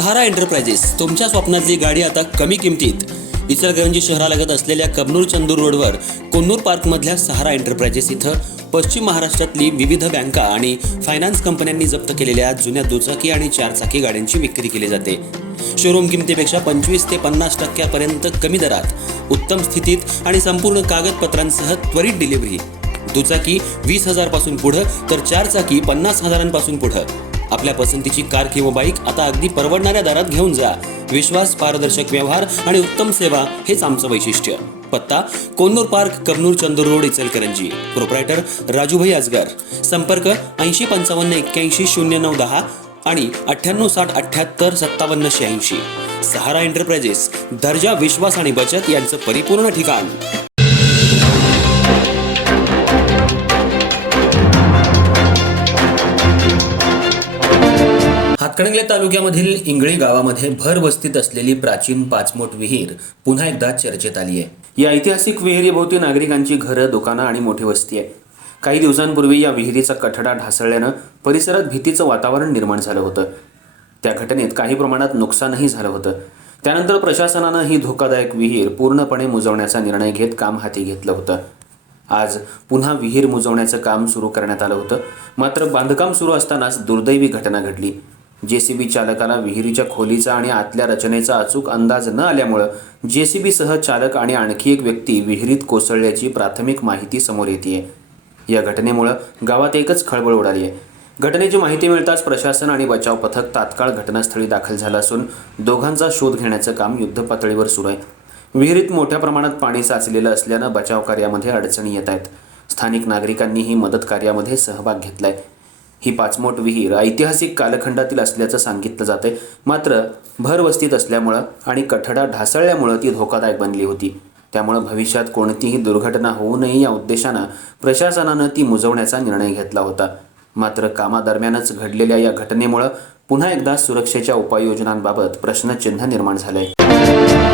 सहारा enterprises तुमच्या स्वप्नातली गाडी आता कमी किमतीत। इचलकरंजी शहरालगत असलेल्या कबनूर चंदूर रोडवर कोन्नूर पार्कमधल्या सहारा एंटरप्राइजेस इथं पश्चिम महाराष्ट्रातली विविध बँका आणि फायनान्स कंपन्यांनी जप्त केलेल्या जुन्या दुचाकी आणि चारचाकी गाड्यांची विक्री केली जाते। शोरूम किमतीपेक्षा 25 ते 50% कमी दरात, उत्तम स्थितीत आणि संपूर्ण कागदपत्रांसह त्वरित डिलिव्हरी। दुचाकी 20,000 पासून पुढे तर चारचाकी 50,000 पासून पुढे। आपल्या पसंतीची कार किंवा बाईक आता अगदी परवडणाऱ्या दरात घेऊन जा। विश्वास, पारदर्शक व्यवहार आणि उत्तम सेवा हेच आमचं वैशिष्ट्य। पत्ता Konnur park, Kabnur Chandur road, Ichalkaranji. Proprietor Rajubhai Ajgar. संपर्क 8055810910 आणि 9860785786। सहारा एंटरप्राइजेस, दर्जा, विश्वास आणि बचत यांचं परिपूर्ण ठिकाण। हातकणंगले तालुक्यामधील इंगळी गावामध्ये भर वस्तीत असलेली प्राचीन पाचमोट विहीर पुन्हा एकदा चर्चेत आली आहे। या ऐतिहासिक विहिरीभोवती नागरिकांची घरं, दुकानं आणि मोठी वस्ती आहे। काही दिवसांपूर्वी या विहिरीचा कठडा ढासळल्यानं परिसरात भीतीचं वातावरण निर्माण झालं होतं। त्या घटनेत काही प्रमाणात नुकसानही झालं होतं। त्यानंतर प्रशासनानं ही धोकादायक विहीर पूर्णपणे मुजवण्याचा निर्णय घेत काम हाती घेतलं होतं। आज पुन्हा विहीर मुजवण्याचं काम सुरू करण्यात आलं होतं। मात्र बांधकाम सुरू असतानाच दुर्दैवी घटना घडली। जेसीबी चालकाला विहिरीच्या खोलीचा आणि आतल्या रचनेचा अचूक अंदाज न आल्यामुळे जेसीबी सह चालक आणि आणखी एक व्यक्ती विहिरीत कोसळल्याची प्राथमिक माहिती समोर येते। या घटनेमुळे गावात एकच खळबळ उडाली आहे। घटनेची माहिती मिळताच प्रशासन आणि बचाव पथक तात्काळ घटनास्थळी दाखल झालं असून दोघांचा शोध घेण्याचं काम युद्धपातळीवर सुरू आहे। विहिरीत मोठ्या प्रमाणात पाणी साचलेलं असल्यानं बचाव कार्यामध्ये अडचणी येत आहेत। स्थानिक नागरिकांनीही मदत कार्यामध्ये सहभाग घेतलाय। ही पाचमोट विहीर ऐतिहासिक कालखंडातील असल्याचं सांगितलं जाते। मात्र भरवस्तीत असल्यामुळं आणि कठडा ढासळल्यामुळं ती धोकादायक बनली होती। त्यामुळे भविष्यात कोणतीही दुर्घटना होऊ नये या उद्देशानं प्रशासनानं ती मुजवण्याचा निर्णय घेतला होता। मात्र कामादरम्यानच घडलेल्या या घटनेमुळं पुन्हा एकदा सुरक्षेच्या उपाययोजनांबाबत प्रश्नचिन्ह निर्माण झालंय।